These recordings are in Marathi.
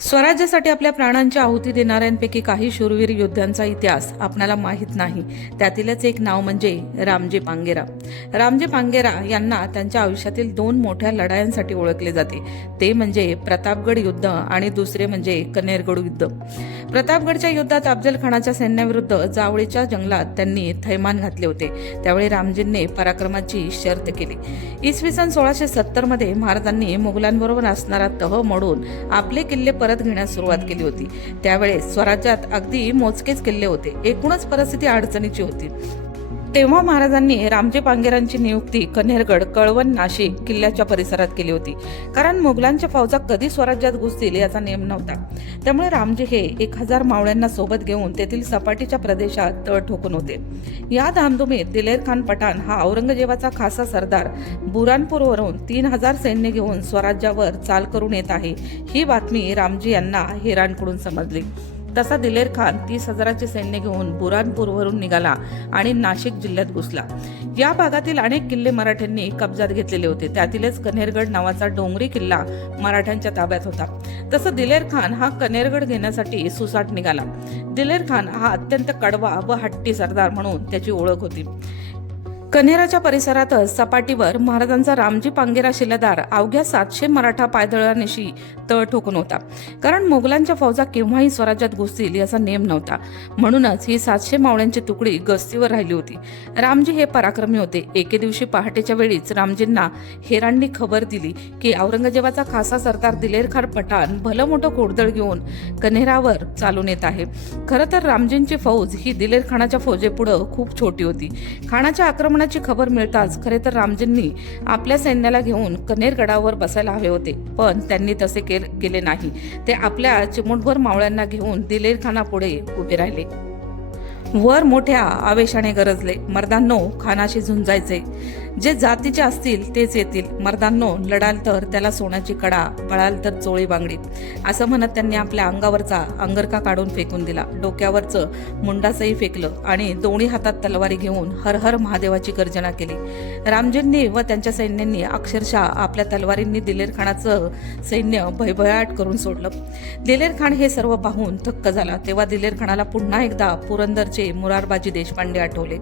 स्वराज्यासाठी आपल्या प्राणांची आहुती देणाऱ्यांपैकी काही शूरवीर योद्ध्यांचा इतिहास आपणाला माहीत नाही. त्यातीलच एक नाव म्हणजे रामजी पांगेरा. रामजी पांगेरा यांना त्यांच्या आयुष्यातील दोन मोठ्या लढायांसाठी ओळखले जाते. ते म्हणजे प्रतापगड युद्ध आणि दुसरे म्हणजे कनेरगड युद्ध. प्रतापगडच्या युद्धात अफजल खानाच्या सैन्याविरुद्ध जावळीच्या जंगलात त्यांनी थैमान घातले होते. त्यावेळी रामजींनी पराक्रमाची शर्त केली. इसवी सन सोळाशे सत्तरमध्ये महाराजांनी मुघलांबरोबर असणारा तह मोडून आपले किल्ले परत घेण्यास सुरुवात केली होती. त्यावेळेस स्वराज्यात अगदी मोजकेच किल्ले होते. एकूणच परिस्थिती अडचणीची होती. तेव्हा महाराजांनी रामजी पांगेरांची नियुक्ती कन्हेरगड कळवण नाशिक किल्ल्याच्या परिसरात केली होती. कारण मुघलांच्या फौजा कधी स्वराज्यात घुसतील याचा नियम नव्हता. त्यामुळे रामजी हे एक हजार मावळ्यांना सोबत घेऊन तेथील सपाटीच्या प्रदेशात तळ ठोकून होते. या धामधुमीत दिलेर खान पठाण हा औरंगजेबाचा खासा सरदार बुरानपूरवरून तीन हजार सैन्य घेऊन स्वराज्यावर चाल करून येत आहे ही बातमी रामजी यांना हेरांकडून समजली. तसा दिलेर खान तीस हजाराचे सैन्य घेऊन बुरानपूरवरून निघाला आणि नाशिक जिल्ह्यात घुसला. या भागातील अनेक किल्ले मराठ्यांनी कब्जात घेतलेले होते. त्यातीलच कन्हेरगड नावाचा डोंगरी किल्ला मराठ्यांच्या ताब्यात होता. तसं दिलेर खान हा कन्हेरगड घेण्यासाठी सुसाट निघाला. दिलेर खान हा अत्यंत कडवा व हट्टी सरदार म्हणून त्याची ओळख होती. कन्हेराच्या परिसरातच सपाटीवर महाराजांचा रामजी पांगेरा शिलेदार अवघ्या सातशे मराठा पायदळानिशी तळ ठोकून होता. कारण मोगलांच्या फौजा केव्हाही स्वराज्यात घुसतील याचा नेम नव्हता. म्हणूनच ही सातशे मावळ्यांची तुकडी गस्तीवर राहिली होती. रामजी हे पराक्रमी होते. एके दिवशी पहाटेच्या वेळीच रामजींना हेरांनी खबर दिली की औरंगजेबाचा खासा सरदार दिलेरखार पठाण भलं मोठं कोडदळ घेऊन कन्हेरावर चालून येत आहे. खरं तर रामजींची फौज ही दिलेर खानाच्या फौजेपुढं खूप छोटी होती. खानाच्या आक्रमण आक्रमणाची खबर मिळताच खरे तर रामजींनी आपल्या सैन्याला घेऊन कनेरगडावर बसायला हवे होते. पण त्यांनी तसे केले नाही. ते आपल्या चिमुटभर मावळ्यांना घेऊन दिलेरखानापुढे उभे राहिले. वर मोठ्या आवेशाने गरजले. मर्दांनो खानाशी झुंजायचे जे जातीचे असतील तेच येतील. मर्दांनो लढाल तर त्याला सोन्याची कडा पळाल तर चोळी बांगडी. असं म्हणत त्यांनी आपल्या अंगावरचा अंगरका काढून फेकून दिला. डोक्यावरचं मुंडासही फेकलं आणि दोन्ही हातात तलवारी घेऊन हर हर महादेवाची गर्जना केली. रामजींनी व त्यांच्या सैन्यांनी अक्षरशः आपल्या तलवारींनी दिलेर खानाचं सैन्य भयभयाट करून सोडलं. दिलेर खान हे सर्व पाहून थक्क झाला. तेव्हा दिलेर खानाला पुन्हा एकदा पुरंदरचे मुरारबाजी देशपांडे आठवले.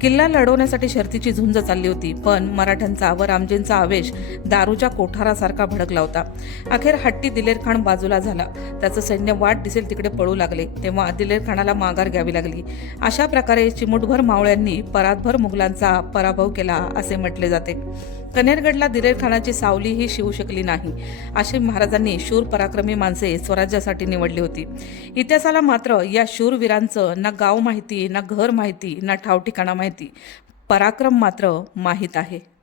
किल्ला लढवण्यासाठी शर्तीची झुंज चालली होती पण मराठ्यांचा व रामजींचा आवेश दारूच्या कोठारासारखा भडकला होता. अखेर हट्टी दिलेर खान बाजूला झाला. त्याचं सैन्य वाट दिसेल तिकडे पळू लागले तेव्हा दिलेर खानाला माघार घ्यावी लागली. अशा प्रकारे चिमुटभर मावळ्यांनी परातभर मुघलांचा पराभव केला असे म्हटले जाते. कनेरगडला दिलेर खानाची सावली ही शिवू शकली नाही. अशी महाराजांनी शूर पराक्रमी माणसे स्वराज्यासाठी निवडली होती. इतिहासाला मात्र या शूरवीरांचं ना गाव माहिती ना घर माहिती ना ठाव ठिकाणा माहिती. पराक्रम मात्र माहीत आहे.